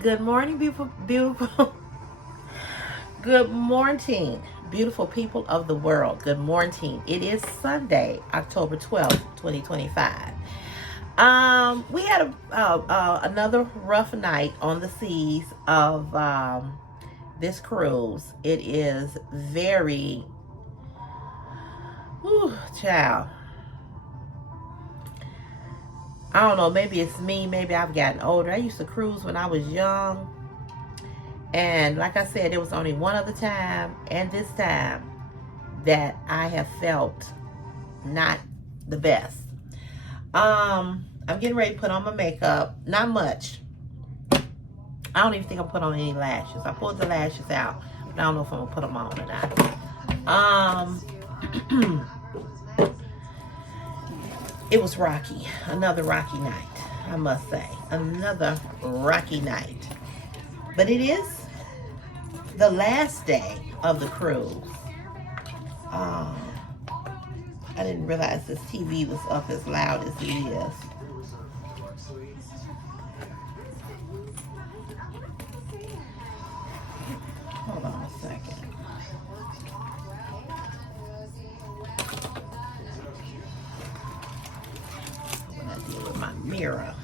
Good morning, beautiful, beautiful. Good morning, beautiful people of the world. Good morning. It is Sunday, October 12th, 2025. We had another rough night on the seas of this cruise. It is very, whew, child. I don't know, maybe it's me, maybe I've gotten older. I used to cruise when I was young. And like I said, it was only one other time, and this time, that I have felt not the best. I'm getting ready to put on my makeup. Not much. I don't even think I'm put on any lashes. I pulled the lashes out, but I don't know if I'm gonna put them on or not. It was rocky. Another rocky night, I must say. Another rocky night. But it is the last day of the cruise. I didn't realize this TV was up as loud as it is. Hold on a second. I'm gonna deal with my mirror.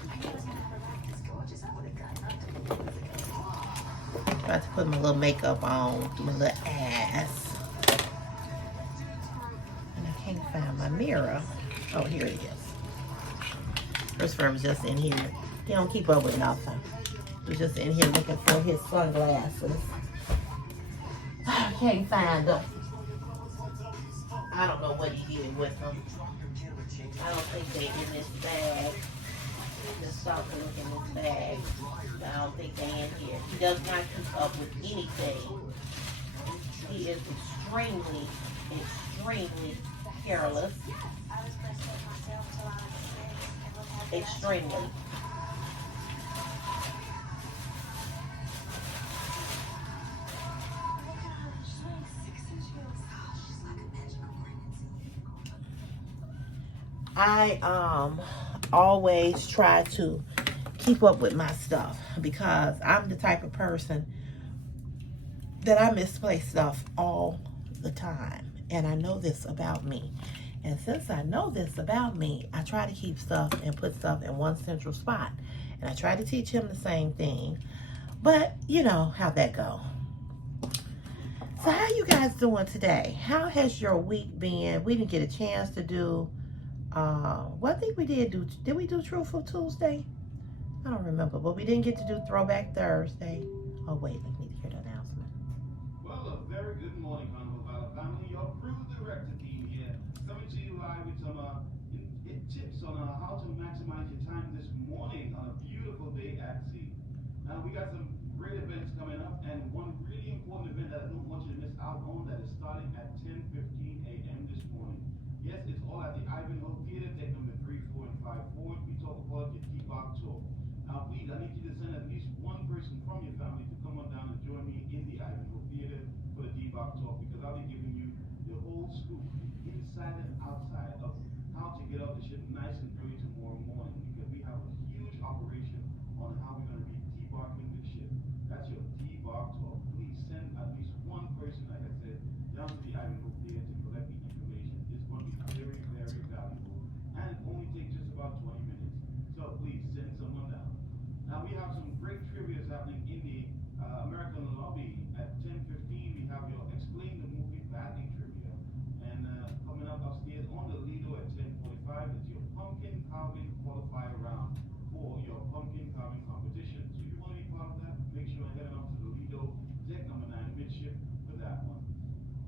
About to put my little makeup on, my little ass. And I can't find my mirror. Oh, here it is. Christopher was just in here. He don't keep up with nothing. He was just in here looking for his sunglasses. I can't find them. I don't know what he did with them. I don't think they in this bag. Just stop and look in this bag. I don't think they in here. He does not keep up with anything. He is extremely careless. Extremely. I always try to keep up with my stuff because I'm the type of person that I misplace stuff all the time. And I know this about me. And since I know this about me, I try to keep stuff and put stuff in one central spot. And I try to teach him the same thing. But you know how that go. So how you guys doing today? How has your week been? We didn't get a chance to do I think we did we do Truthful Tuesday? I don't remember, but we didn't get to do Throwback Thursday. Oh wait, let me hear the announcement. Well, a very good morning, Honorable Valor family. Your crew director team here, coming to you live with some tips on how to maximize your time this morning on a beautiful day at sea. Now, we got some great events coming up, and one really important event that I don't want you to miss out on that is starting at 10:15 a.m. this morning. Yes, it's all at the Ivanhoe Theater, deck number 3, 4, and 5 forward. We talk about the Debug Tour. Now, please, I need you to send at least one person from your family to come on down and join me in the Ivanhoe Theater for the Debug Talk, because I'll be giving you the whole scoop, inside and outside, of how to get off the ship nice and early tomorrow morning, because we have a huge operation on how we're going to be debarking the ship. That's your Debug Talk. Please send at least one person, like I said, down to the Ivanhoe Theater to collect the information. It's going to be very, very valuable, and it only takes just about 20 minutes. So please send someone down. Now we have some great trivia happening in the American lobby at 10:15. We have your Explain the Movie Badly trivia, and coming up upstairs on the Lido at 10:45 is your pumpkin carving qualifier round for your pumpkin carving competition. So if you want to be part of that, make sure you're heading up to the Lido, deck number 9 midship for that one.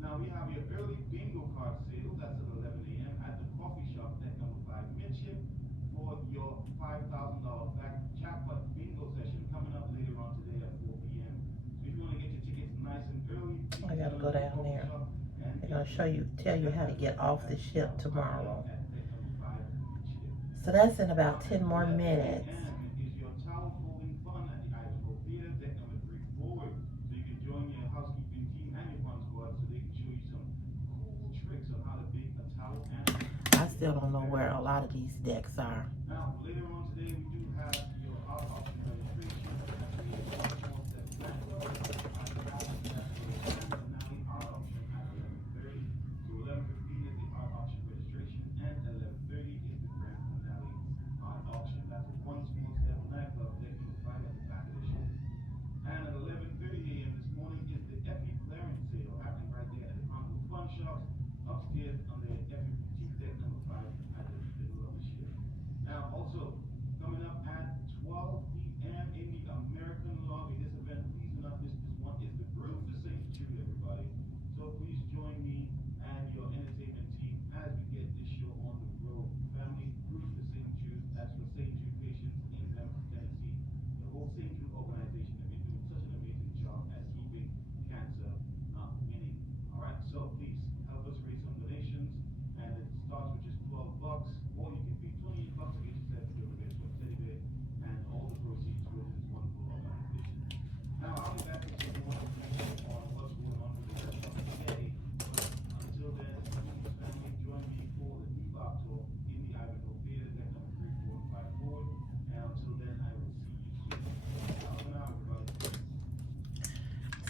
Now we have your early bingo card sale. That's at 11 a.m. at the coffee shop, deck number 5 midship, for your $5,000 back jackpot bingo session coming up later on today at 4 p.m. So if you want to get your tickets nice and early, I gotta go down there. They're gonna tell you how to get off the ship tomorrow. So that's in about 10 more minutes. Is your towel folding fun at the Ivanhoe Theater, deck number 3 forward. So you can join your housekeeping team and your fun squad so they can show you some cool tricks on how to bake a towel and I still don't know where a lot of these decks are. now later on today we do have your option registration.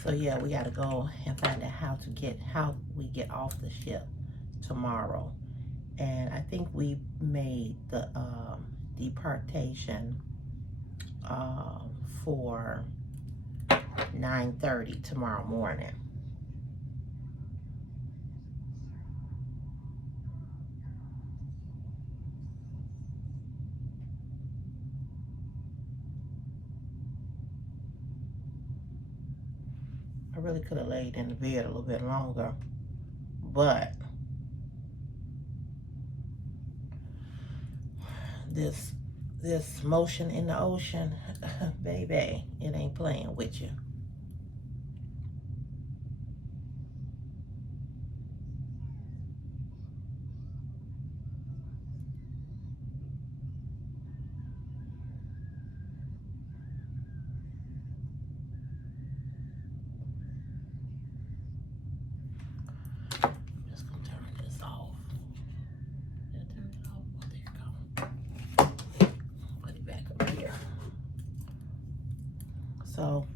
So yeah, we gotta go and find out how we get off the ship tomorrow. And I think we made the departation for 9:30 tomorrow morning. I really could have laid in the bed a little bit longer, but this motion in the ocean, baby, it ain't playing with you. So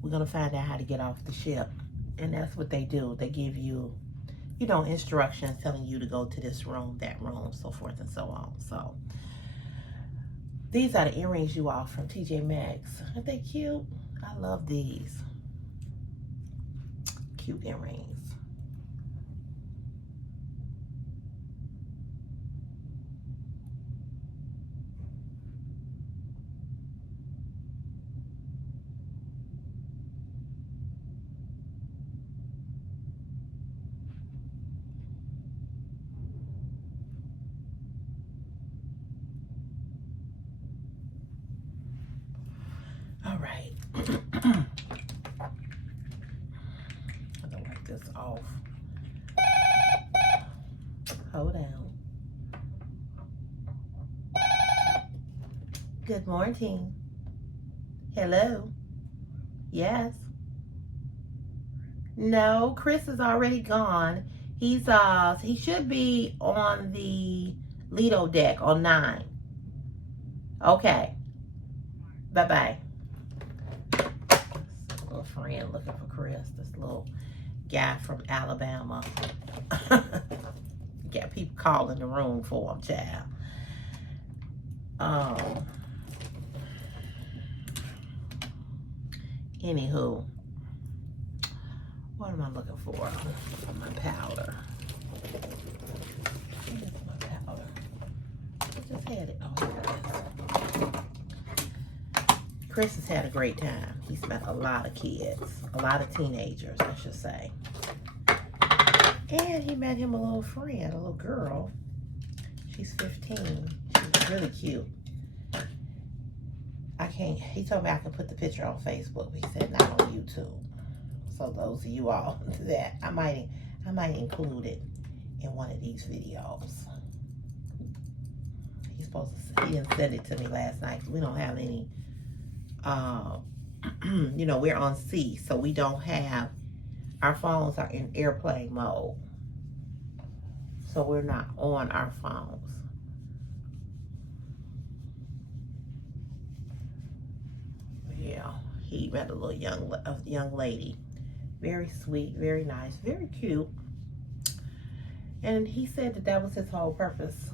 we're gonna find out how to get off the ship, and that's what they do. They give you, you know, instructions telling you to go to this room, that room, so forth and so on. So these are the earrings you all from TJ Maxx. Aren't they cute? I love these. Cute earrings. All right. I'm gonna wipe this off. Hold on. Good morning. Hello. Yes. No, Chris is already gone. He should be on the Lido deck on 9. Okay. Bye-bye. Little friend looking for Chris, this little guy from Alabama. Got people calling the room for him, child. Anywho, what am I looking for? My powder. Where's my powder? I just had it. Oh, here it is. Chris has had a great time. He's met a lot of kids, a lot of teenagers, I should say. And he met him a little friend, a little girl. She's 15. She's really cute. He told me I could put the picture on Facebook, but he said not on YouTube. So those of you all that I might include it in one of these videos. He didn't send it to me last night. We don't have any you know, we're on C, so we don't have, our phones are in airplane mode. So we're not on our phones. Yeah, he met a little young lady. Very sweet, very nice, very cute. And he said that was his whole purpose,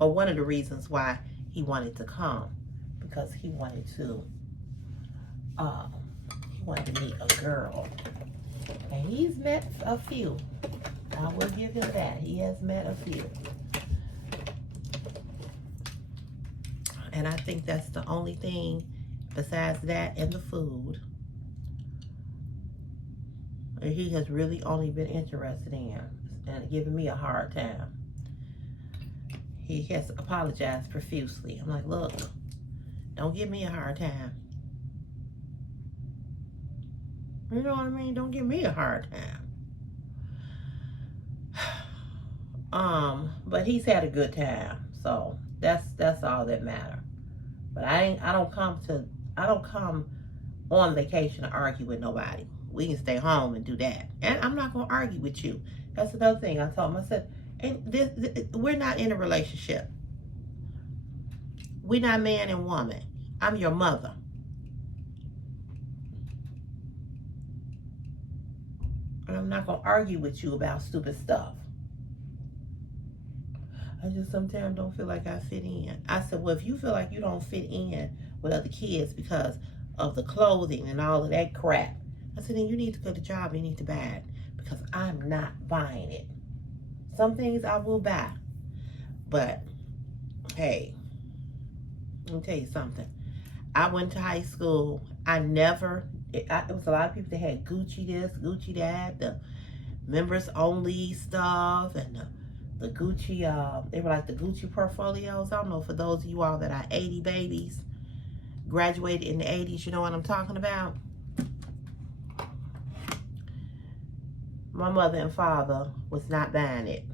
or one of the reasons why he wanted to come, because he wanted to meet a girl. And he's met a few. I will give him that. He has met a few. And I think that's the only thing besides that and the food he has really only been interested in, and giving me a hard time. He has apologized profusely. I'm like, look, don't give me a hard time. You know what I mean? Don't give me a hard time. But he's had a good time, so that's all that matters. But I don't come on vacation to argue with nobody. We can stay home and do that. And I'm not going to argue with you. That's another thing I told him. I said, we're not in a relationship. We're not man and woman. I'm your mother. And I'm not going to argue with you about stupid stuff. I just sometimes don't feel like I fit in. I said, well, if you feel like you don't fit in with other kids because of the clothing and all of that crap, I said, then you need to go to the job. You need to buy it because I'm not buying it. Some things I will buy. But, hey, let me tell you something. I went to high school. It was a lot of people that had Gucci this, Gucci that, the members only stuff, and the Gucci, they were like the Gucci portfolios. I don't know, for those of you all that are 80 babies, graduated in the 80s, you know what I'm talking about? My mother and father was not buying it.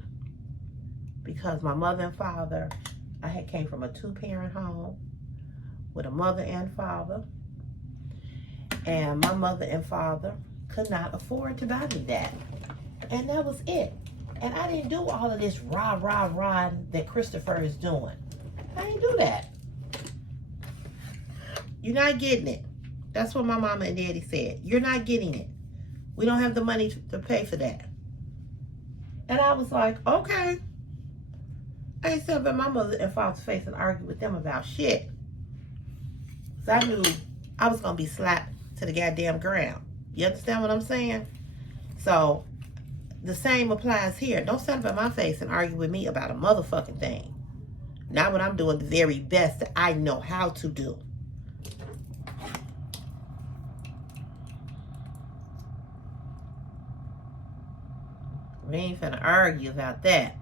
Because my mother and father, I came from a 2-parent home with a mother and father. And my mother and father could not afford to buy me that. And that was it. And I didn't do all of this rah, rah, rah that Christopher is doing. I didn't do that. You're not getting it. That's what my mama and daddy said. You're not getting it. We don't have the money to pay for that. And I was like, okay. I ain't sitting up in my mother and father's face and argue with them about shit. Because I knew I was going to be slapped to the goddamn ground. You understand what I'm saying? So, the same applies here. Don't stand up in my face and argue with me about a motherfucking thing. Not when I'm doing the very best that I know how to do. We ain't finna argue about that.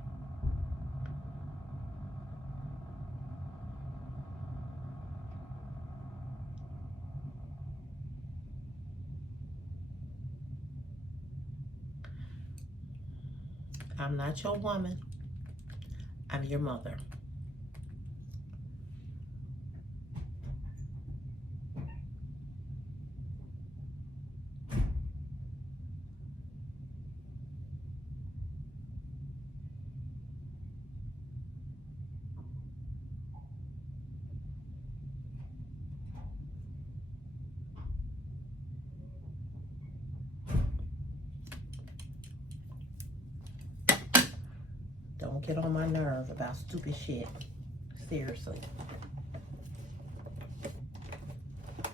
I'm not your woman. I'm your mother. Don't get on my nerves about stupid shit. Seriously.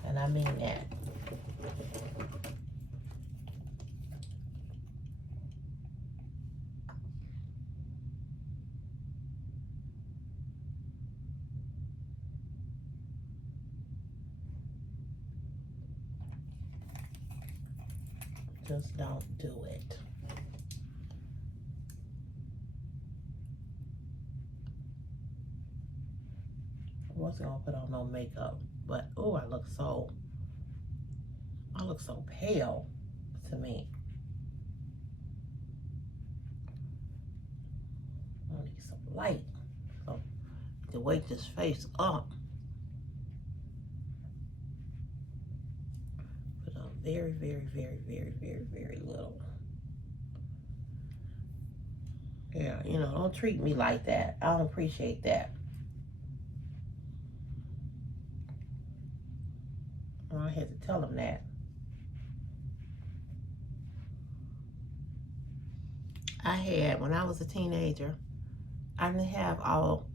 And I mean that. Just don't do it. I wasn't gonna put on no makeup, but oh, I look so pale to me. I need some light. So to wake this face up. Put on very, very, very, very, very, very little. Yeah, you know, don't treat me like that. I don't appreciate that. I had to tell him that. I had, when I was a teenager, I didn't have all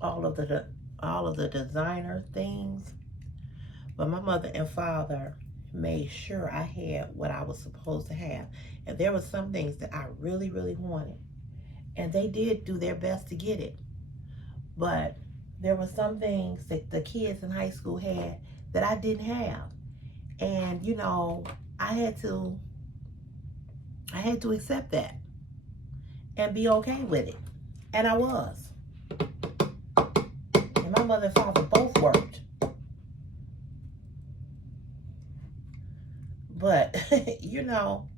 of the designer things, but my mother and father made sure I had what I was supposed to have. And there were some things that I really, really wanted, and they did do their best to get it. But there were some things that the kids in high school had that I didn't have. And, you know, I had to accept that and be okay with it. And I was. And my mother and father both worked. But, you know,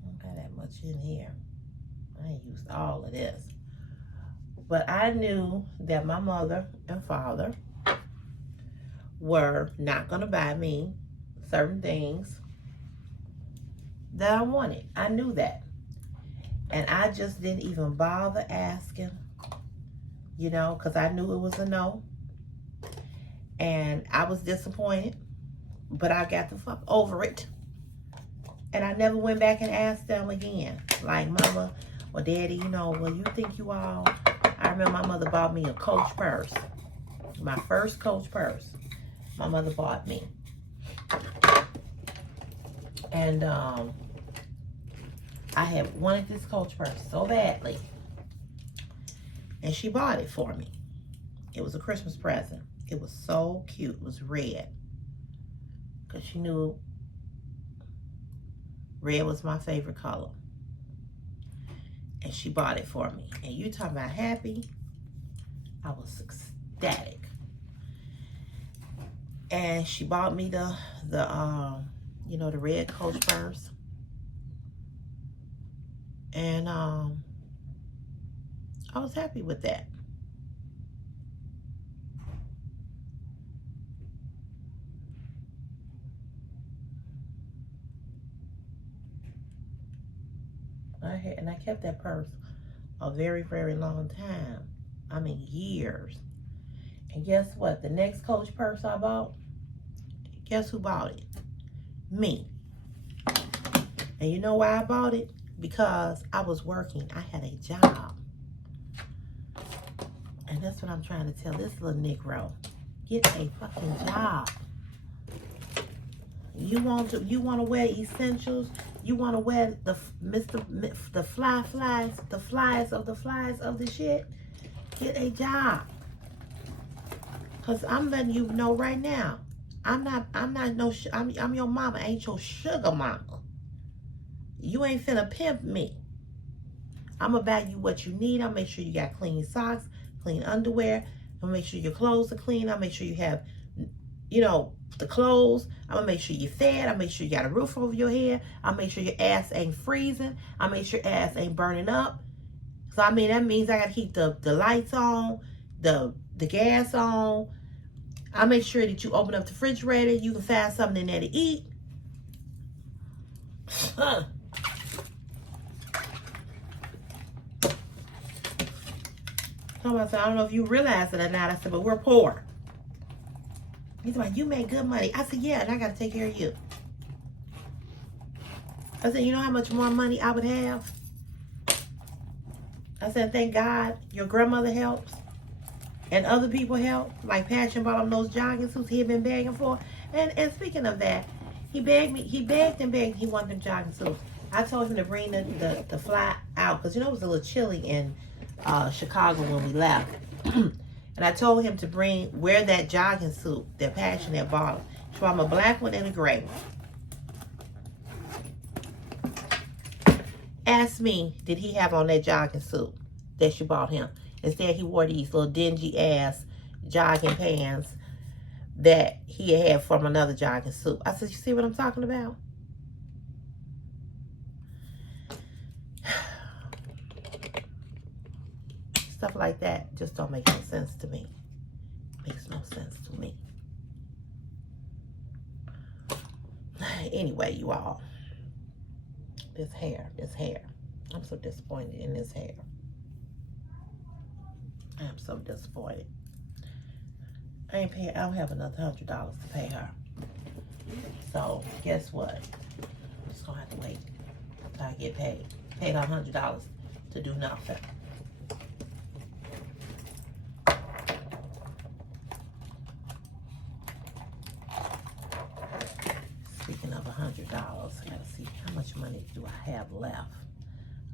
I don't got that much in here. I ain't used all of this. But I knew that my mother and father were not going to buy me certain things that I wanted. I knew that. And I just didn't even bother asking, you know, because I knew it was a no. And I was disappointed, but I got the fuck over it. And I never went back and asked them again. Like, Mama or Daddy, you know, well, you think you all... I remember my mother bought me a Coach purse. My first Coach purse. My mother bought me. And I had wanted this Coach purse so badly. And she bought it for me. It was a Christmas present. It was so cute. It was red. Because she knew red was my favorite color. And she bought it for me. And you talking about happy? I was ecstatic. And she bought me the red Coach purse. And I was happy with that. I kept that purse a very, very long time. I mean, years. And guess what? The next Coach purse I bought, guess who bought it? Me. And you know why I bought it? Because I was working. I had a job. And that's what I'm trying to tell this little Negro. Get a fucking job. You want to wear essentials? You want to wear the flies of the shit? Get a job. Cause I'm letting you know right now, I'm your mama, I ain't your sugar mama. You ain't finna pimp me. I'm gonna buy you what you need. I'll make sure you got clean socks, clean underwear. I'll make sure your clothes are clean. I'll make sure you have, the clothes. I'm gonna make sure you're fed. I'll make sure you got a roof over your head. I'll make sure your ass ain't freezing. I'll make sure your ass ain't burning up. So I mean, that means I gotta keep the lights on, the gas on. I'll make sure that you open up the refrigerator. You can find something in there to eat. I don't know if you realize it or not. I said, but we're poor. He's like, you make good money. I said, yeah, and I got to take care of you. I said, you know how much more money I would have? I said, thank God your grandmother helps and other people help. Like Passion bought him those jogging suits he had been begging for. And speaking of that, he begged and begged he wanted them jogging suits. I told him to bring the fly out because, it was a little chilly in Chicago when we left. And I told him to wear that jogging suit that Passion had bought him. So I'm a black one and a gray one. Ask me, did he have on that jogging suit that she bought him? Instead, he wore these little dingy ass jogging pants that he had from another jogging suit. I said, you see what I'm talking about? Stuff like that just don't make any sense to me. Makes no sense to me. Anyway, you all. This hair. I'm so disappointed in this hair. I am so disappointed. I don't have another $100 to pay her. So, guess what? I'm just gonna have to wait until I get paid. Paid her $100 to do nothing. Speaking of $100, I gotta see how much money do I have left.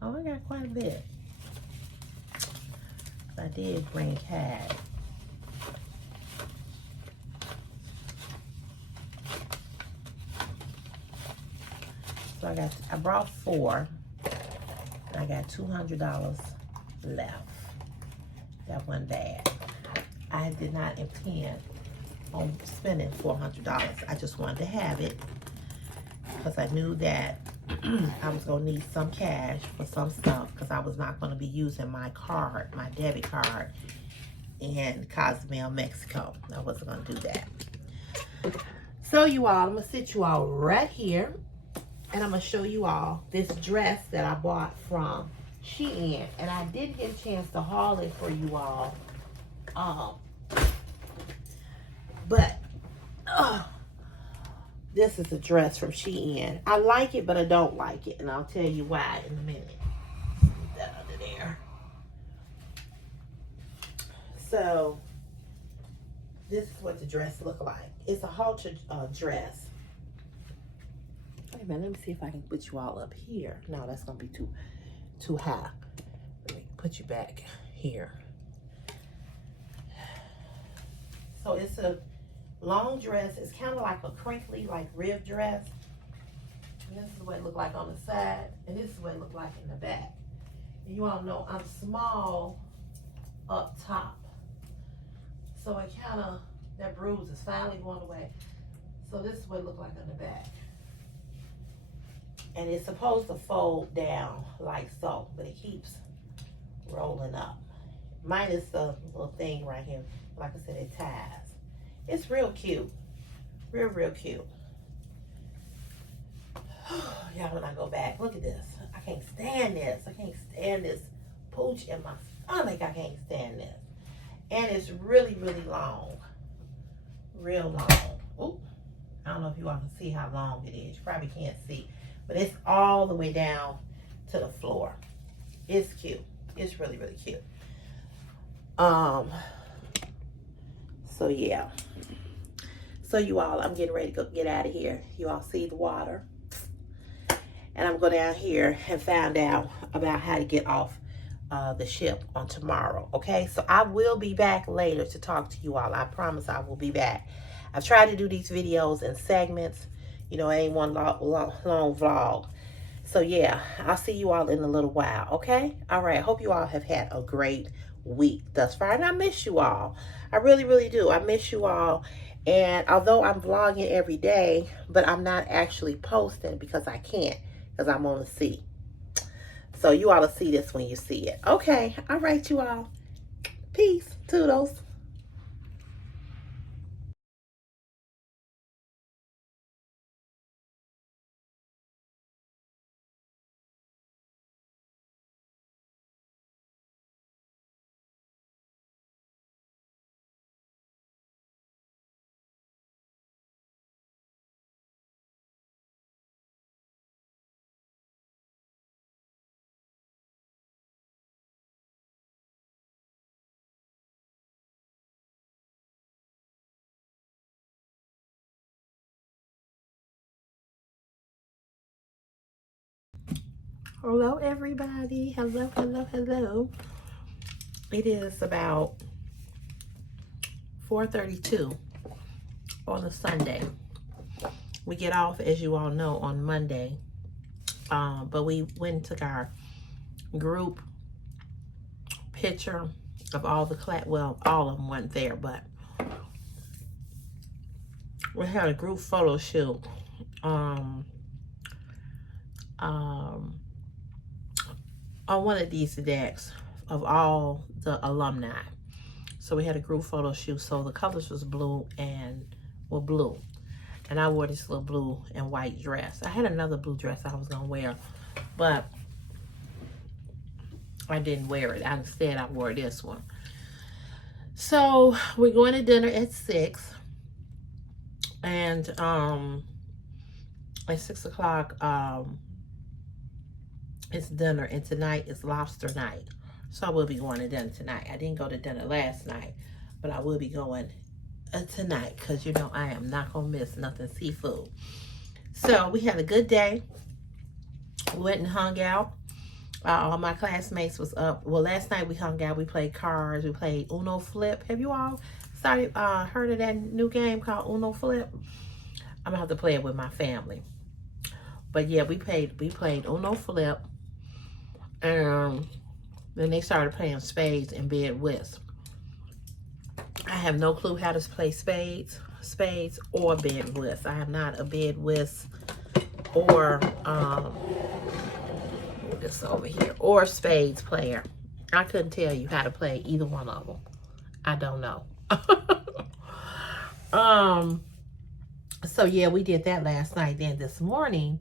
Oh, I got quite a bit. I did bring cash. So I brought 4. And I got $200 left. That wasn't bad. I did not intend on spending $400. I just wanted to have it because I knew that I was going to need some cash for some stuff because I was not going to be using my card, my debit card in Cozumel, Mexico. I wasn't going to do that. So you all, I'm going to sit you all right here and I'm going to show you all this dress that I bought from Shein. And I did get a chance to haul it for you all. But This is a dress from Shein. I like it, but I don't like it. And I'll tell you why in a minute. Put that under there. So, this is what the dress look like. It's a halter dress. Wait a minute, let me see if I can put you all up here. No, that's gonna be too high. Let me put you back here. So it's a long dress. It's kind of like a crinkly, like rib dress. And this is what it look like on the side, and this is what it look like in the back. And you all know I'm small up top. So it kind of, that bruise is finally going away. So this is what it look like on the back. And it's supposed to fold down like so, but it keeps rolling up. Minus the little thing right here. Like I said, it ties. It's real cute. Real cute. Y'all, when I go back, look at this. I can't stand this. I can't stand this pooch in my stomach. I can't stand this. And it's really long. Real long. Ooh. I don't know if you all can see how long it is. You probably can't see. But it's all the way down to the floor. It's cute. It's really cute. So yeah. So you all, I'm getting ready to go get out of here. You all see the water. And I'm going down here and find out about how to get off the ship on tomorrow. Okay, so I will be back later to talk to you all. I promise I will be back. I've tried to do these videos in segments. You know, it ain't one long vlog. So yeah, I'll see you all in a little while. Okay, all right. I hope you all have had a great week thus far, and I miss you all. I really do. I miss you all. And although I'm vlogging every day, but I'm not actually posting because I can't, because I'm on the sea. So you all will see this when you see it. Okay. All right, you all. Peace. Toodles. Hello, everybody. Hello. It is about 4:32 on a Sunday. We get off, as you all know, on Monday. But we went and took our group picture of all the class. Well, all of them weren't there, but we had a group photo shoot. On one of these decks of all the alumni. So we had a group photo shoot. So the colors was blue. And I wore this little blue and white dress. I had another blue dress I was gonna wear, but I didn't wear it. Instead, I wore this one. So we're going to dinner at 6. And at 6 o'clock, it's dinner, and tonight is lobster night. So I will be going to dinner tonight. I didn't go to dinner last night, but I will be going tonight because, you know, I am not going to miss nothing seafood. So we had a good day. We went and hung out. All my classmates was up. Well, last night we hung out. We played cards. We played Uno Flip. Have you all heard of that new game called Uno Flip? I'm going to have to play it with my family. But yeah, we played Uno Flip. And then they started playing spades and bid whist. I have no clue how to play spades or bid whist. I am not a bid whist or this over here or spades player. I couldn't tell you how to play either one of them. I don't know. So yeah, we did that last night. Then this morning,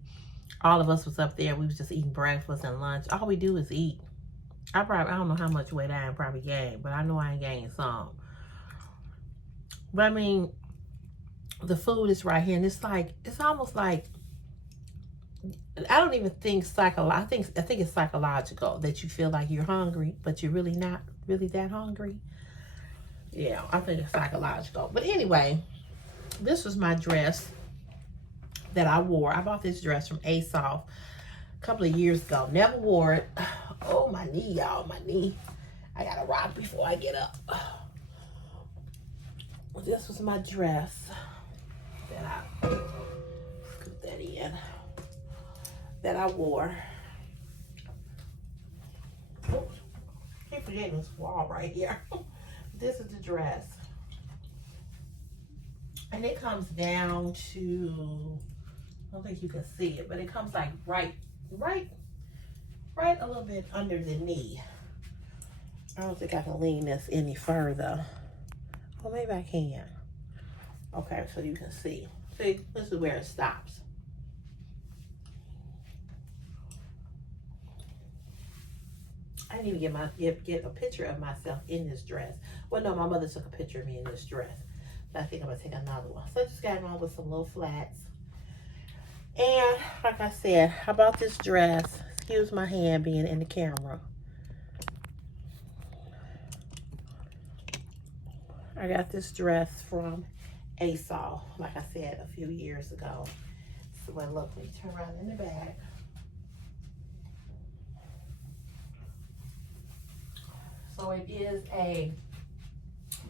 all of us was up there. We was just eating breakfast and lunch. All we do is eat. I don't know how much weight I probably gained, but I know I ain't gained some. But I mean, the food is right here, and it's almost like, I don't even think I think it's psychological that you feel like you're hungry, but you're really not really that hungry. Yeah, I think it's psychological. But anyway, this was my dress that I wore. I bought this dress from ASOS a couple of years ago. Never wore it. Oh, my knee, y'all, my knee. I gotta rock before I get up. Well, this was my dress that I scoop that in. That I wore. Oops, keep forgetting this wall right here. This is the dress. And it comes down to, I don't think you can see it, but it comes like right a little bit under the knee. I don't think I can lean this any further. Well, maybe I can. Okay, so you can see. See, this is where it stops. I didn't even get a picture of myself in this dress. Well, no, my mother took a picture of me in this dress. But I think I'm going to take another one. So I just got on with some little flats. And like I said, I bought this dress. Excuse my hand being in the camera. I got this dress from ASOS, like I said, a few years ago. So look, let me turn around in the back. So it is a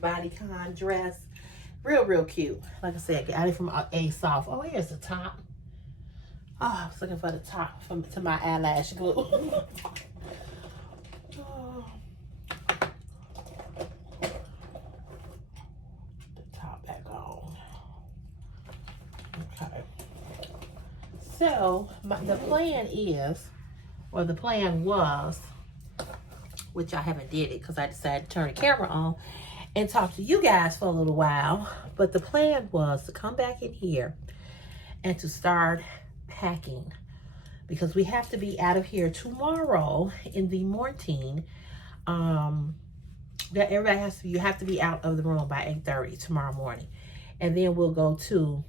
bodycon dress. Real cute. Like I said, got it from ASOS. Oh, here's the top. Oh, I was looking for the top to my eyelash glue. Oh. The top back on. Okay. So, the plan is, or the plan was, which I haven't did it because I decided to turn the camera on and talk to you guys for a little while. But the plan was to come back in here and to start packing, because we have to be out of here tomorrow in the morning. That everybody has to, you have to be out of the room by 8:30 tomorrow morning. And then we'll go to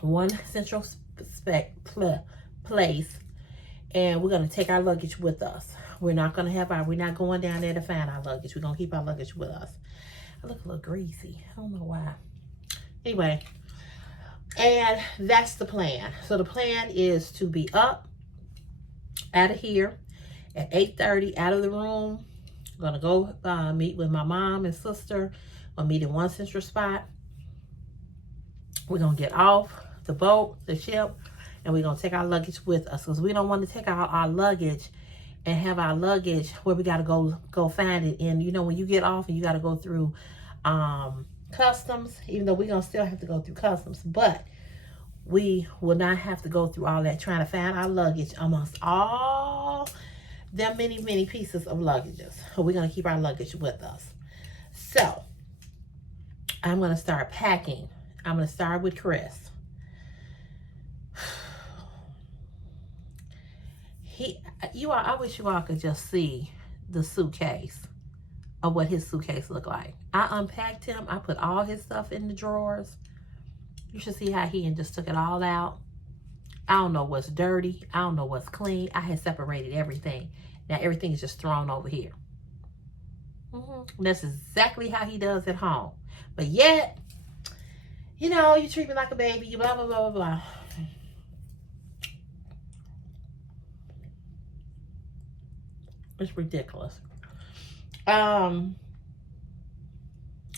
one central place, and we're going to take our luggage with us. We're not going going down there to find our luggage. We're going to keep our luggage with us. I look a little greasy. I don't know why. Anyway, and that's the plan. So the plan is to be up out of here at 8:30, out of the room. I'm going to go meet with my mom and sister. We'll meet in one central spot. We're going to get off the boat, the ship, and we're going to take our luggage with us, because we don't want to take out our luggage and have our luggage where we got to go find it. And you know, when you get off and you got to go through customs, even though we're going to still have to go through customs, but we will not have to go through all that trying to find our luggage amongst all the many pieces of luggages. So we're going to keep our luggage with us. So I'm going to start packing. I'm going to start with Chris. I wish you all could just see the suitcase of what his suitcase looked like. I unpacked him. I put all his stuff in the drawers. You should see how he just took it all out. I don't know what's dirty. I don't know what's clean. I had separated everything. Now everything is just thrown over here. That's exactly how he does at home. But yet, you know, you treat me like a baby. You blah, blah, blah, blah, blah. It's ridiculous.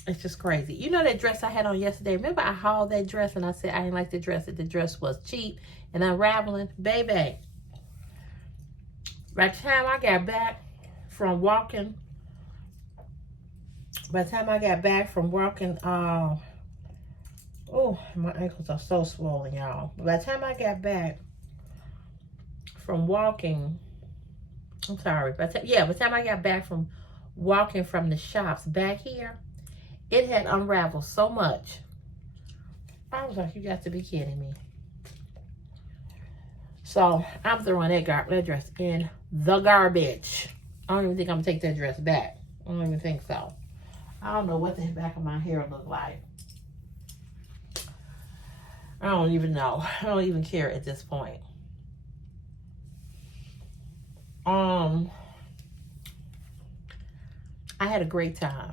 It's just crazy. You know that dress I had on yesterday? Remember I hauled that dress and I said I didn't like the dress, that the dress was cheap and unraveling? Baby, by the time I got back from walking, oh, my ankles are so swollen, y'all. By the time I got back from walking, I'm sorry. By the time I got back from walking from the shops back here, it had unraveled so much. I was like, you got to be kidding me. So I'm throwing that dress in the garbage. I don't even think I'm going to take that dress back. I don't even think so. I don't know what the back of my hair look like. I don't even know. I don't even care at this point. I had a great time.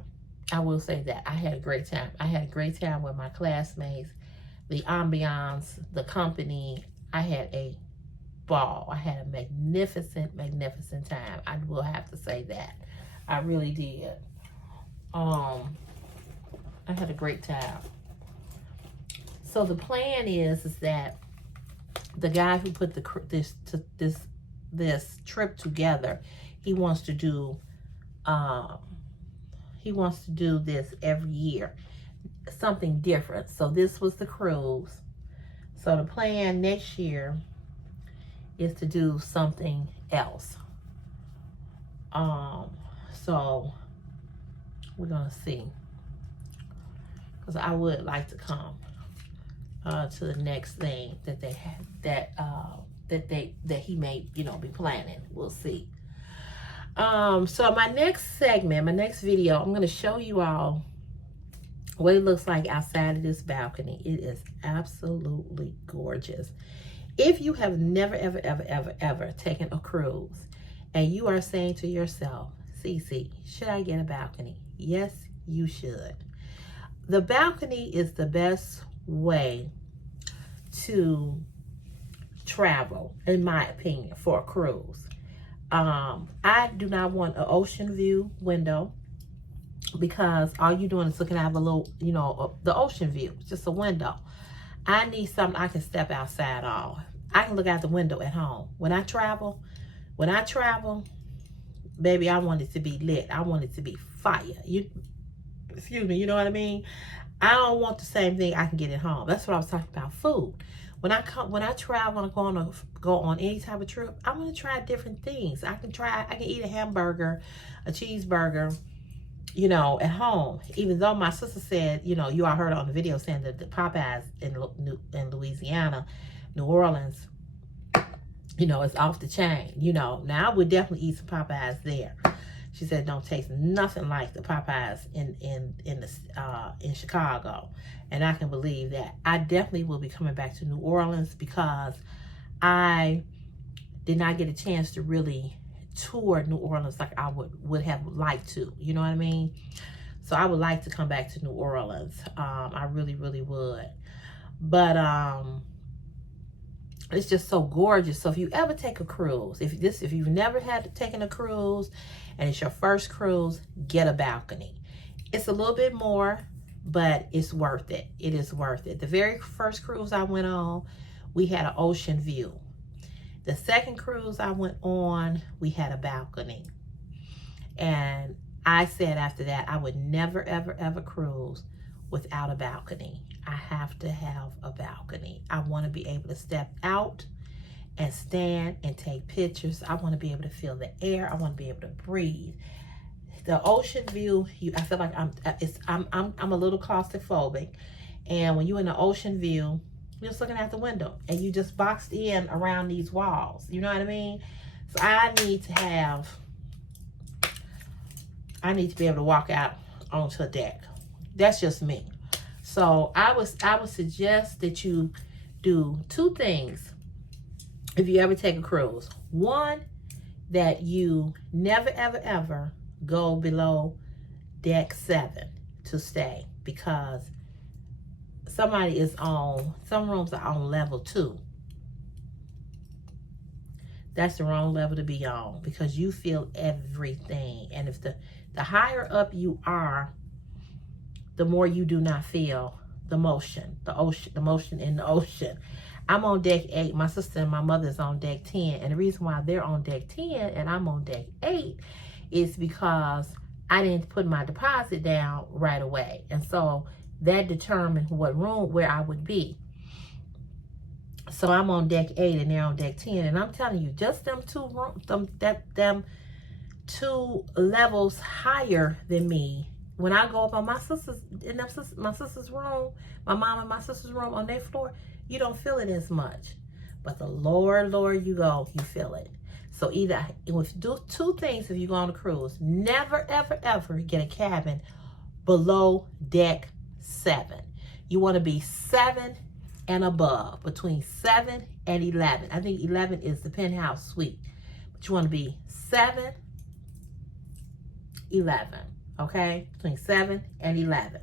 I will say that. I had a great time. I had a great time with my classmates, the ambiance, the company. I had a ball. I had a magnificent, magnificent time. I will have to say that. I really did. I had a great time. So the plan is that the guy who put this trip together, he wants to do this every year, something different. So this was the cruise. So the plan next year is to do something else. So we're gonna see, because I would like to come to the next thing that they have, that he may, you know, be planning. We'll see. So my next segment, my next video, I'm going to show you all what it looks like outside of this balcony. It is absolutely gorgeous. If you have never, ever taken a cruise and you are saying to yourself, Cece, should I get a balcony? Yes, you should. The balcony is the best way to travel, in my opinion, for a cruise. I do not want an ocean view window, because all you're doing is looking out of a little, you know, the ocean view. It's just a window. I need something I can step outside on. I can look out the window at home. When I travel, baby, I want it to be lit. I want it to be fire. Excuse me, you know what I mean? I don't want the same thing I can get at home. That's what I was talking about, food. When I travel and go on any type of trip, I want to try different things. I can eat a hamburger, a cheeseburger, you know, at home. Even though my sister said, you know, you all heard on the video saying that the Popeyes in Louisiana, New Orleans, you know, it's off the chain. You know, now I would definitely eat some Popeyes there. She said don't taste nothing like the Popeyes in Chicago, and I can believe that. I definitely will be coming back to New Orleans, because I did not get a chance to really tour New Orleans like I would have liked to. You know what I mean? So I would like to come back to New Orleans. I really, really would. But it's just so gorgeous. So if you ever take a cruise, if you've never taken a cruise and it's your first cruise, get a balcony. It's a little bit more, but it's worth it. It is worth it. The very first cruise I went on, we had an ocean view. The second cruise I went on, we had a balcony. And I said after that, I would never, ever cruise without a balcony. I have to have a balcony. I want to be able to step out and stand and take pictures. I want to be able to feel the air. I want to be able to breathe. The ocean view, I feel like I'm a little claustrophobic. And when you're in the ocean view, you're just looking out the window and you just boxed in around these walls. You know what I mean? So I need to be able to walk out onto a deck. That's just me. So I would suggest that you do two things if you ever take a cruise. One, that you never, ever go below deck 7 to stay, because some rooms are on level 2. That's the wrong level to be on, because you feel everything. And if the higher up you are, the more you do not feel the motion in the ocean. I'm on deck 8. My sister and my mother is on deck 10. And the reason why they're on deck 10 and I'm on deck 8 is because I didn't put my deposit down right away. And so that determined what room where I would be. So I'm on deck 8 and they're on deck 10. And I'm telling you, just them two levels higher than me. When I go up on my sister's room, my mom and my sister's room on their floor, you don't feel it as much. But the lower you go, you feel it. So do two things if you go on a cruise. Never, ever get a cabin below deck 7. You want to be 7 and above, between 7 and 11. I think 11 is the penthouse suite. But you want to be 7, 11, okay? Between 7 and 11.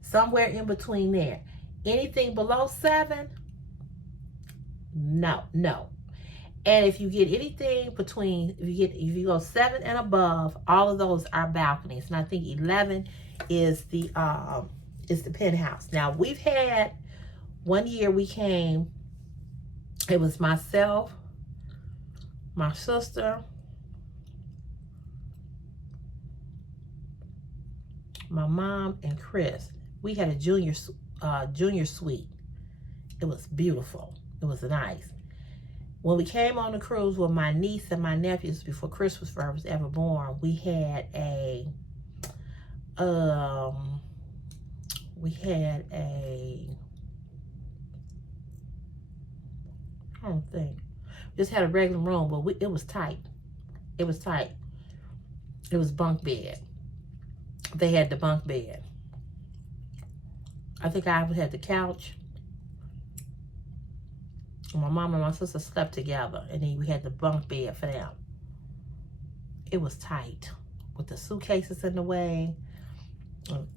Somewhere in between there. Anything below 7, no. And if you get anything between, if you go 7 and above, all of those are balconies. And I think 11 is the penthouse. Now, we've had, one year we came, it was myself, my sister, my mom, and Chris. We had a junior suite. It was beautiful. It was nice. When we came on the cruise with my niece and my nephews before Chris was ever born, we had a I don't think, just had a regular room, but it was tight. It was tight. It was bunk bed. They had the bunk bed. I think I had the couch. My mom and my sister slept together, and then we had the bunk bed for them. It was tight with the suitcases in the way.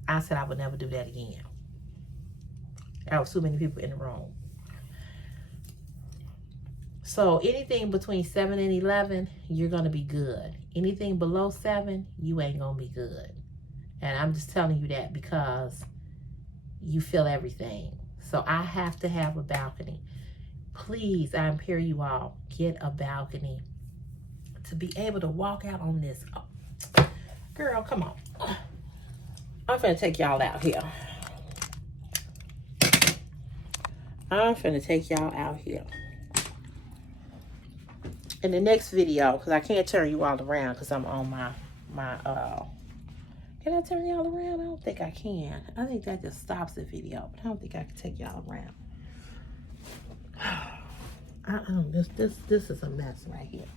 I said I would never do that again. There was too many people in the room. So anything between 7 and 11, you're going to be good. Anything below 7, you ain't going to be good. And I'm just telling you that because you feel everything. So I have to have a balcony. Please, I implore you all, get a balcony to be able to walk out on this. Oh, girl, come on. I'm finna take y'all out here. In the next video, because I can't turn you all around because I'm on my can I turn y'all around? I don't think I can. I think that just stops the video, but I don't think I can take y'all around. This is a mess right here.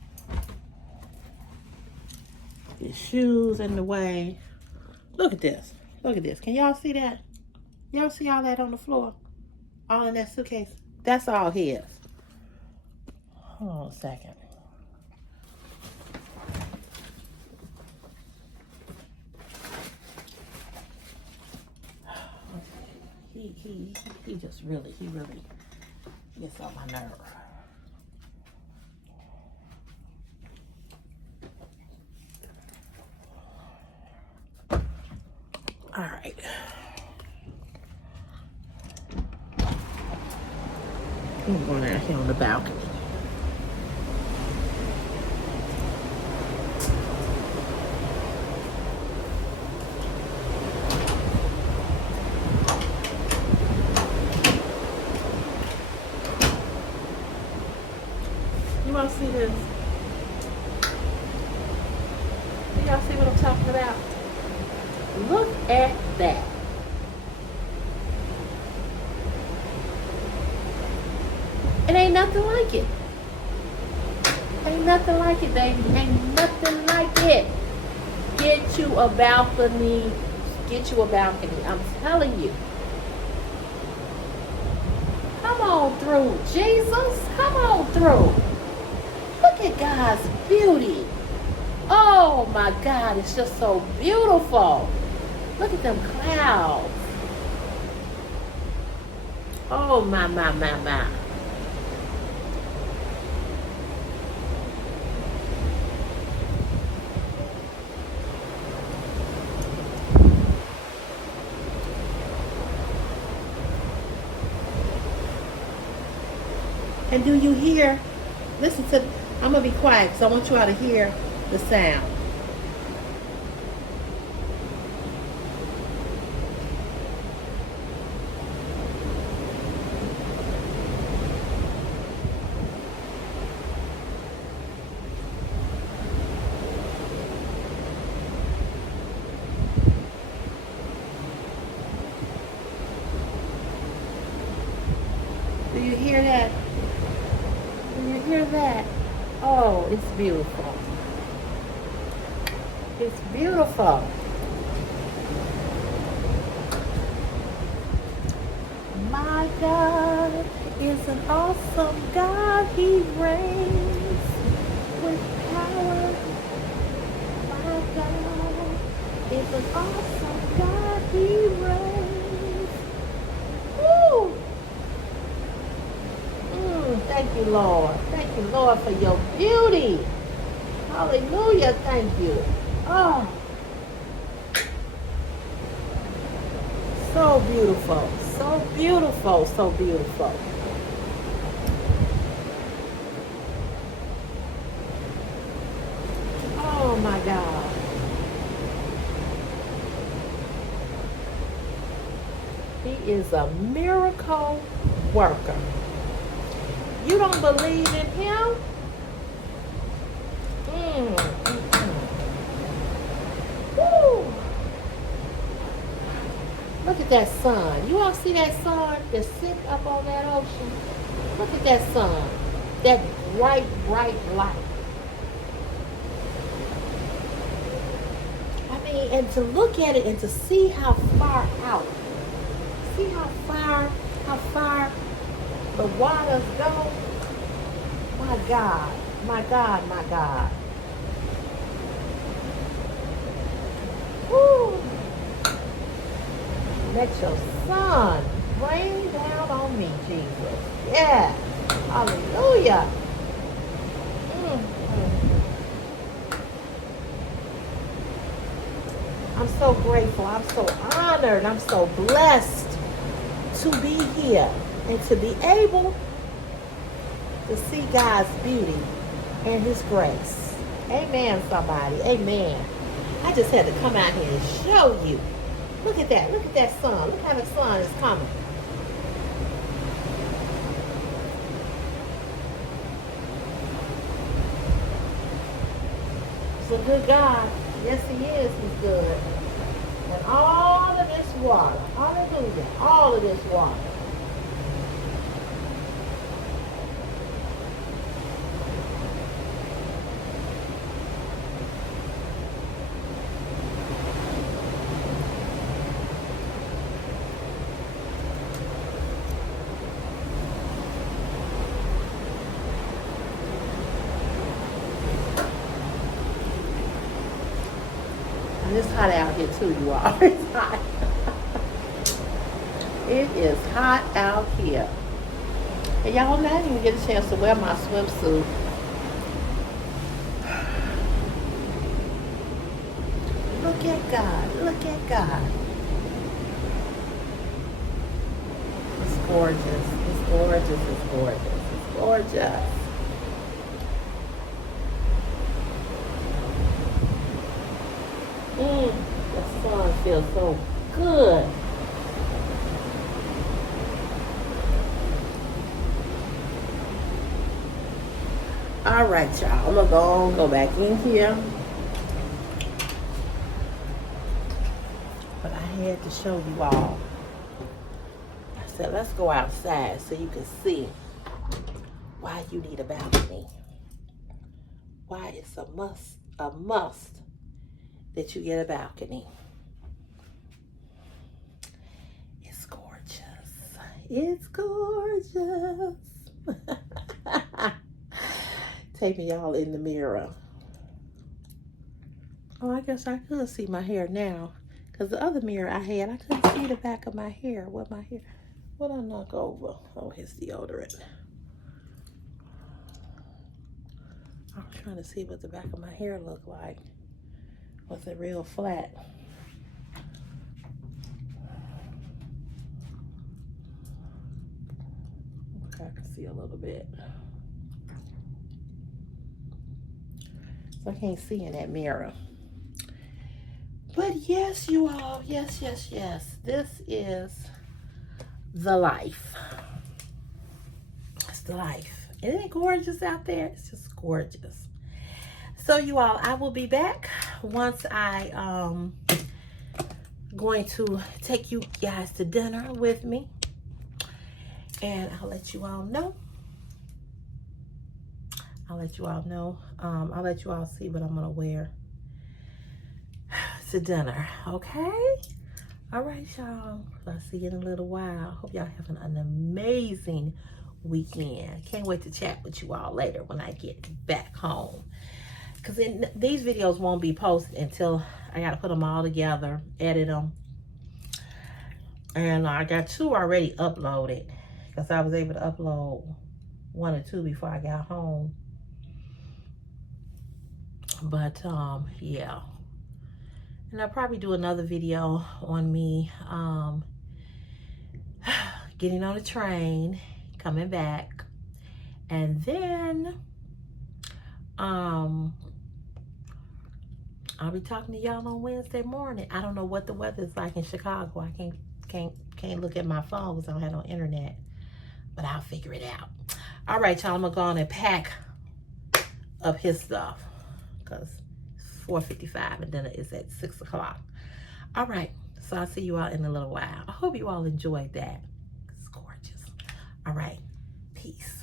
His shoes in the way. Look at this. Look at this. Can y'all see that? Y'all see all that on the floor? All in that suitcase? That's all his. Hold on a second. He just really gets on my nerve. All right. I'm going out here on the balcony. You want to see this? Do y'all see what I'm talking about? Look at that. It ain't nothing like it. Ain't nothing like it, baby. Ain't nothing like it. Get you a balcony. Get you a balcony. I'm telling you. Come on through, Jesus. Come on through. Look at God's beauty. Oh my God, it's just so beautiful. Look at them clouds. Oh my. And do you hear? Listen to, I'm going to be quiet because I want you all to hear the sound. Do you hear that? Do you hear that? Oh, it's beautiful. It's beautiful. My God. God is an awesome God. He reigns with power. My God is an awesome God. He reigns. Woo! Thank you, Lord. Thank you, Lord, for your beauty. Hallelujah. Thank you. Oh, so beautiful. So beautiful. So beautiful. Oh, my God. He is a miracle worker. You don't believe in him? Woo. Look at that sun. You all see that sun that's sitting up on that ocean? Look at that sun. That bright, bright light. I mean, and to look at it and to see how far out. See how far the waters go. My God, my God, my God. Woo. Let your sun rain down on me, Jesus. Yeah. Hallelujah. I'm so grateful. I'm so honored. I'm so blessed to be here and to be able to see God's beauty and his grace. Amen, somebody. Amen. I just had to come out here and show you. Look at that. Look at that sun. Look how the sun is coming. It's a good God. Yes, he is. He's good. And all of this water. Hallelujah. All of this water. And it's hot out here too, you all. It's hot. It is hot out here. And y'all, I didn't even get a chance to wear my swimsuit. Look at God. Look at God. It's gorgeous. It's gorgeous. It's gorgeous. It's gorgeous. The sun feels so good. All right, y'all. I'm gonna go back in here. But I had to show you all. I said, let's go outside so you can see why you need a balcony. Why it's a must that you get a balcony. It's gorgeous. It's gorgeous. Taking y'all in the mirror. Oh, I guess I could see my hair now. Because the other mirror I had, I couldn't see the back of my hair. What I knock over? Oh, his deodorant. I was trying to see what the back of my hair looked like. Was it real flat? Okay, I can see a little bit. So I can't see in that mirror. But yes, you all, yes. This is the life. It's the life. Isn't it gorgeous out there? It's just gorgeous. So you all, I will be back once I going to take you guys to dinner with me. And I'll let you all know. I'll let you all see what I'm gonna wear to dinner. Okay? All right, y'all. I'll see you in a little while. Hope y'all having an amazing weekend. Can't wait to chat with you all later when I get back home. Because these videos won't be posted until I got to put them all together, edit them. And I got 2 already uploaded because I was able to upload 1 or 2 before I got home. But, yeah. And I'll probably do another video on me getting on a train, coming back. And then I'll be talking to y'all on Wednesday morning. I don't know what the weather's like in Chicago. I can't look at my phone because I don't have no internet. But I'll figure it out. All right, y'all. I'm going to go on and pack up his stuff because 4:55 and dinner is at 6 o'clock. All right, so I'll see you all in a little while. I hope you all enjoyed that. It's gorgeous. All right, peace.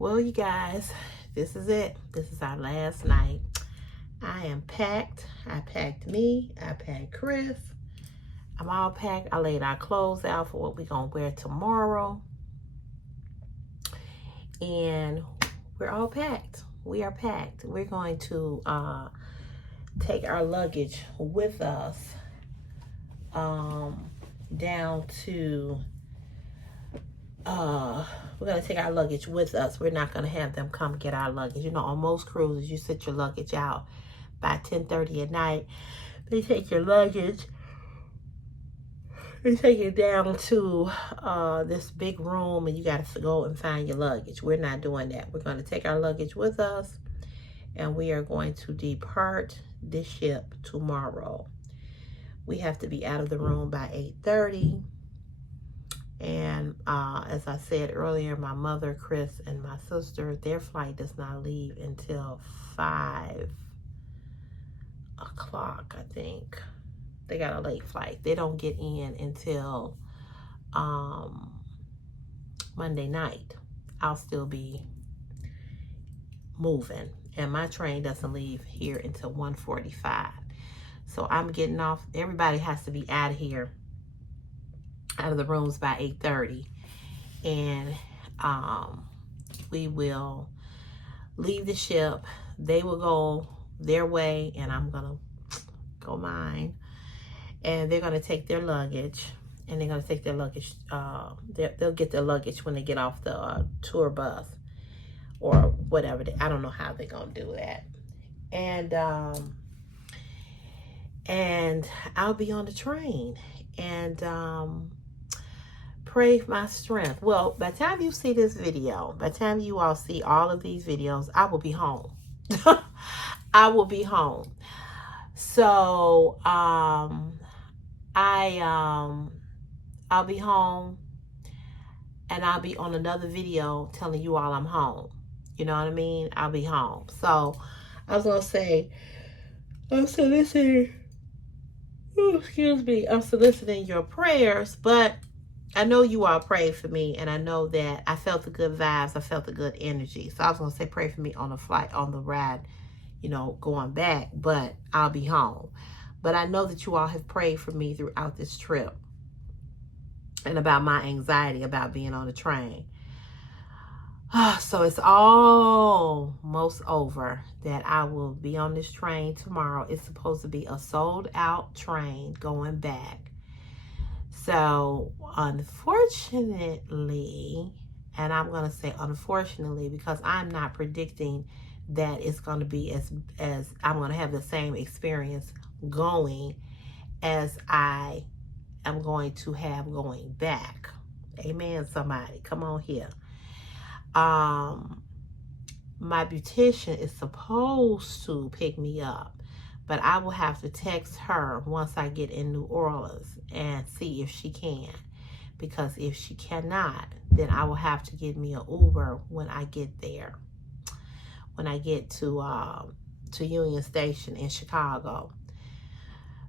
Well, you guys, this is it. This is our last night. I am packed. I packed me. I packed Chris. I'm all packed. I laid our clothes out for what we're going to wear tomorrow. And we're all packed. We are packed. We're going to take our luggage with us down to... we're going to take our luggage with us. We're not going to have them come get our luggage. You know, on most cruises, you sit your luggage out by 10:30 at night. They take your luggage. They take it down to this big room and you got to go and find your luggage. We're not doing that. We're going to take our luggage with us and we are going to depart this ship tomorrow. We have to be out of the room by 8:30. And as I said earlier, my mother, Chris, and my sister, their flight does not leave until 5 o'clock, I think. They got a late flight. They don't get in until Monday night. I'll still be moving. And my train doesn't leave here until 1:45. So I'm getting off. Everybody has to be out of here, out of the rooms by 8:30. And we will leave the ship. They will go their way and I'm going to go mine. And they're going to take their luggage. And they're going to take their luggage. They'll get their luggage when they get off the tour bus. Or whatever. I don't know how they're going to do that. And I'll be on the train. And pray for my strength. Well, by the time you see this video, by the time you all see all of these videos, I will be home. I will be home. So I'll be home and I'll be on another video telling you all I'm home. You know what I mean? I'll be home. So I was gonna say, I'm soliciting, I'm soliciting your prayers, but I know you all prayed for me, and I know that I felt the good vibes. I felt the good energy. So I was going to say pray for me on the flight, on the ride, you know, going back, but I'll be home. But I know that you all have prayed for me throughout this trip and about my anxiety about being on the train. So it's almost over that I will be on this train tomorrow. It's supposed to be a sold out train going back. So, unfortunately, and I'm going to say unfortunately because I'm not predicting that it's going to be as I'm going to have the same experience going as I am going to have going back. Amen, somebody. Come on here. My beautician is supposed to pick me up, But I will have to text her once I get in New Orleans and see if she can. Because if she cannot, then I will have to get me an Uber when I get there. When I get to Union Station in Chicago.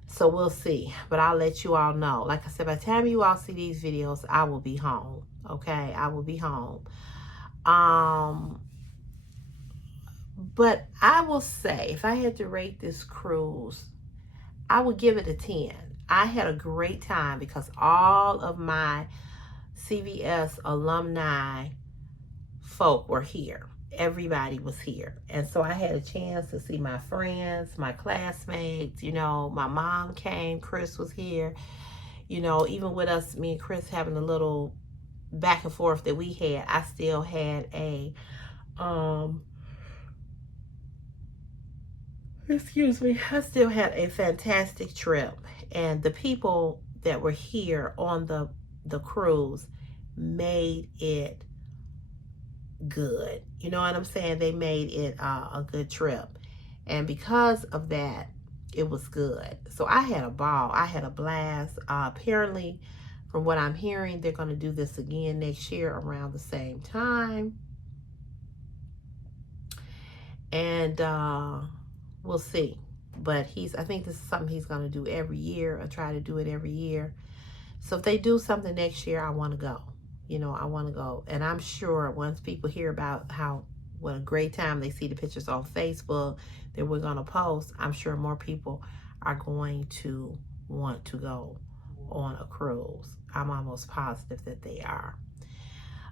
So we'll see. But I'll let you all know. Like I said, by the time you all see these videos, I will be home. Okay? I will be home. But I will say, if I had to rate this cruise, I would give it a 10. I had a great time because all of my CVS alumni folk were here. Everybody was here. And so I had a chance to see my friends, my classmates, you know, my mom came, Chris was here. You know, even with us, me and Chris having a little back and forth that we had, I still had a, I still had a fantastic trip. And the people that were here on the cruise made it good. You know what I'm saying? They made it a good trip. And because of that, it was good. So I had a ball. I had a blast. Apparently, from what I'm hearing, they're going to do this again next year around the same time. And we'll see. But I think this is something he's going to do every year, or try to do it every year. So if they do something next year, I want to go. You know, I want to go. And I'm sure once people hear about what a great time, they see the pictures on Facebook that we're going to post, I'm sure more people are going to want to go on a cruise. I'm almost positive that they are.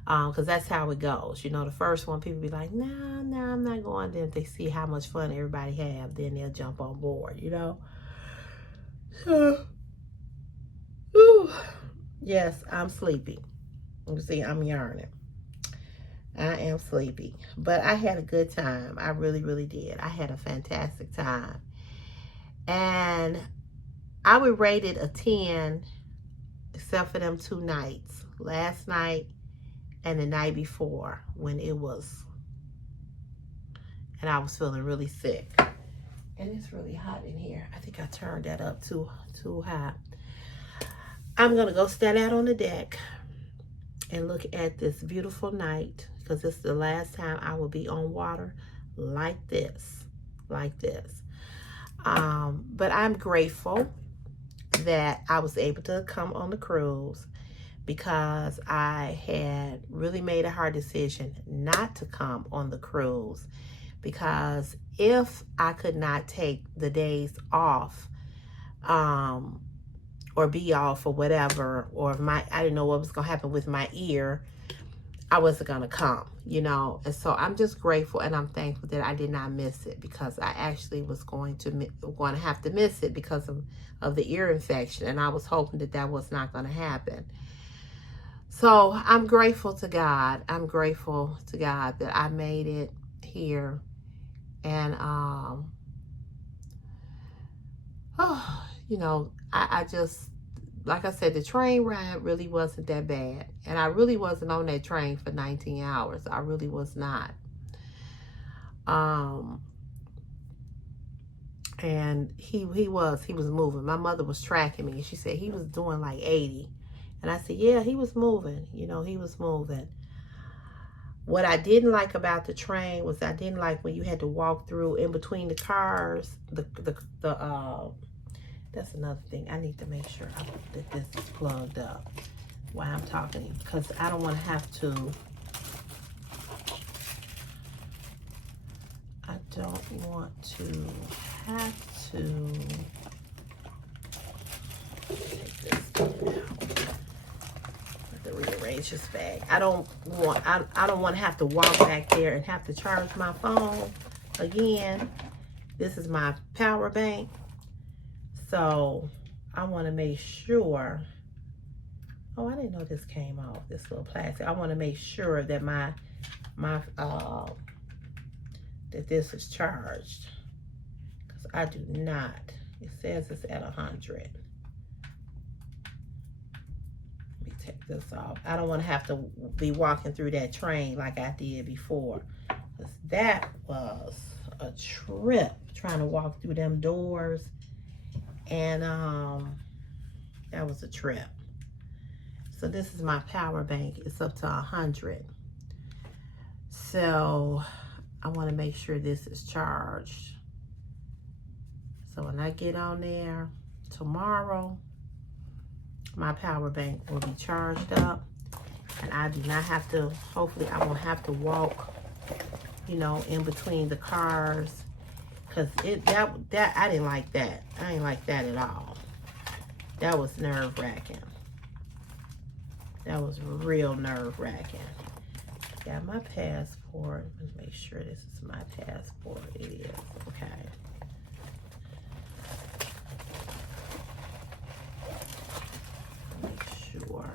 Because that's how it goes. You know, the first one, people be like, no, I'm not going. Then if they see how much fun everybody have, then they'll jump on board, you know. So, yes, I'm sleepy. You see, I'm yarning. I am sleepy. But I had a good time. I really, really did. I had a fantastic time. And I would rate it a 10, except for them 2 nights. Last night and the night before, when it was, and I was feeling really sick. And it's really hot in here. I think I turned that up too high. I'm going to go stand out on the deck and look at this beautiful night, because this is the last time I will be on water like this. But I'm grateful that I was able to come on the cruise, because I had really made a hard decision not to come on the cruise, because if I could not take the days off, or be off or whatever, or I didn't know what was going to happen with my ear, I wasn't going to come, you know. And so I'm just grateful, and I'm thankful that I did not miss it, because I actually was going to have to miss it because of the ear infection, and I was hoping that was not going to happen. So I'm grateful to God. I'm grateful to God that I made it here. And, you know, I just, like I said, the train ride really wasn't that bad. And I really wasn't on that train for 19 hours. I really was not. And he was moving. My mother was tracking me, and she said he was doing like 80. And I said, yeah, he was moving. You know, he was moving. What I didn't like about the train was I didn't like when you had to walk through in between the cars. That's another thing. I need to make sure that this is plugged up while I'm talking, because I don't want to have to. I don't want to have to take this thing out. To rearrange this bag. I don't want to have to walk back there and have to charge my phone again. This is my power bank, so I want to make sure. Oh, I didn't know this came off, this little plastic. I want to make sure that that this is charged, because I do not. It says it's at 100. Take this off. I don't want to have to be walking through that train like I did before, because that was a trip trying to walk through them doors. And that was a trip. So this is my power bank. It's up to 100. So I want to make sure this is charged. So when I get on there tomorrow, my power bank will be charged up, and I do not have to, hopefully I won't have to walk, you know, in between the cars, because that I didn't like that. I didn't like that at all. That was nerve-wracking. That was real nerve-wracking. Got my passport. Let's make sure this is my passport. It is. Okay. Make sure.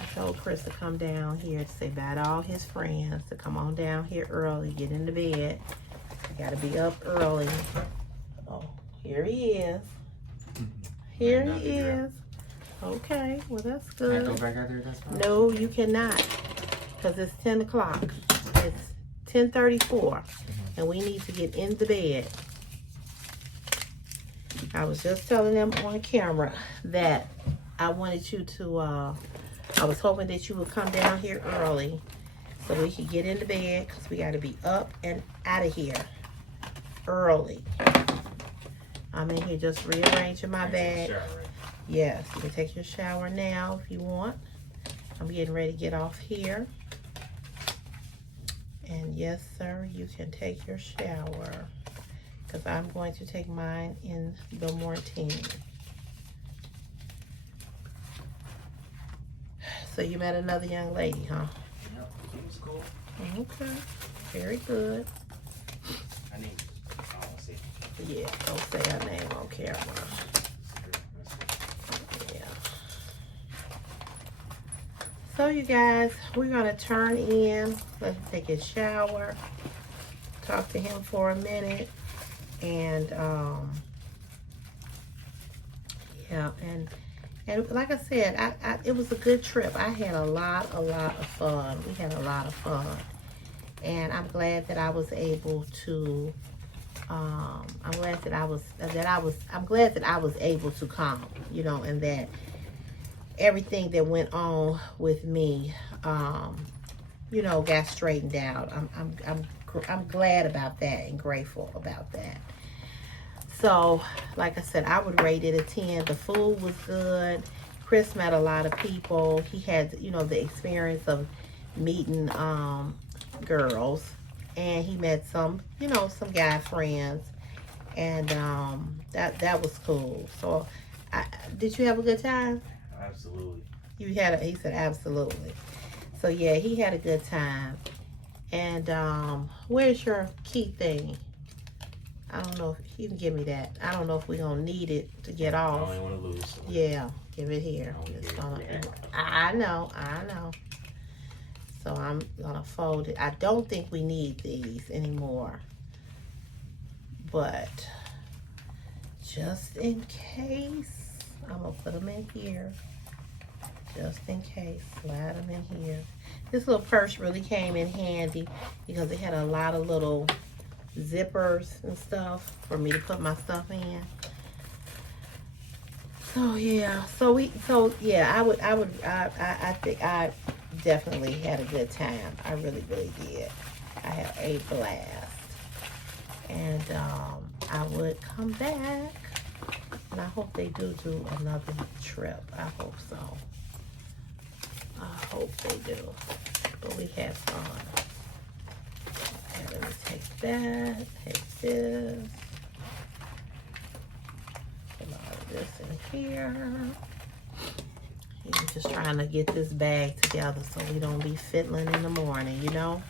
I told Chris to come down here to say bye to all his friends, to come on down here early, get into bed. I gotta be up early. Oh, here he is. Here he is. Okay, well that's good. Can I go back out there? That's fine. No, you cannot, because it's 10 o'clock. It's 10:34, and we need to get into bed. I was just telling them on camera that I wanted you to, I was hoping that you would come down here early so we could get into bed, because we got to be up and out of here early. I'm in here just rearranging my bag. Yes, you can take your shower now if you want. I'm getting ready to get off here. And yes, sir, you can take your shower, because I'm going to take mine in the morning. So you met another young lady, huh? Yep, it was cool. Okay, very good. I need, I don't see. Yeah, don't say her name on camera. Yeah. So you guys, we're gonna turn in. Let's take a shower. Talk to him for a minute. And yeah, and like I said, it was a good trip. I had a lot of fun. We had a lot of fun, and I'm glad that I was able to. I'm glad that I was able to come, you know, and that everything that went on with me, you know, got straightened out. I'm glad about that and grateful about that. So, like I said, I would rate it a 10. The food was good. Chris met a lot of people. He had, you know, the experience of meeting girls. And he met some, you know, some guy friends. And that was cool. So, did you have a good time? Absolutely. He said absolutely. So, yeah, he had a good time. And where's your key thing? I don't know if you can give me that. I don't know if we're gonna need it to get off. I don't want to lose. So. Yeah, give it here. I know. So I'm gonna fold it. I don't think we need these anymore, but just in case, I'm gonna put them in here. Just in case, slide them in here. This little purse really came in handy because it had a lot of little zippers and stuff for me to put my stuff in. So yeah, I think I definitely had a good time. I really did. I had a blast, and I would come back, and I hope they do another trip. I hope so. I hope they do. But we had fun. Okay, let me take that. Take this. Put all of this in here. I'm just trying to get this bag together so we don't be fiddling in the morning, you know?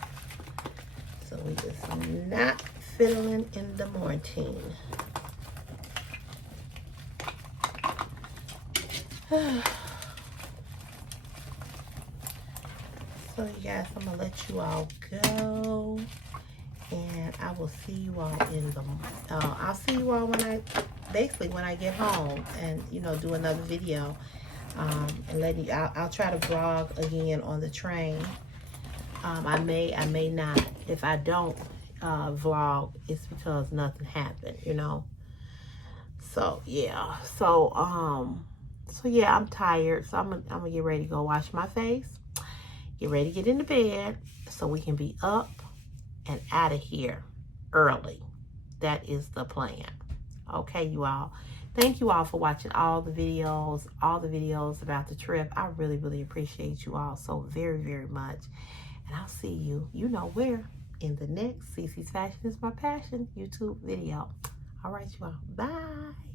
So we just not fiddling in the morning. So you guys, I'm gonna let you all go, and I will see you all in the. I'll see you all when I get home, and you know, do another video, and let you. I'll try to vlog again on the train. I may not. If I don't, vlog, it's because nothing happened, you know. So yeah, so yeah, I'm tired, so I'm gonna get ready to go wash my face, get ready to get into bed so we can be up and out of here early. That is the plan. Okay, you all. Thank you all for watching all the videos about the trip. I really, really appreciate you all so very, very much. And I'll see you, you know where, in the next CeCe's Fashion is My Passion YouTube video. All right, you all. Bye.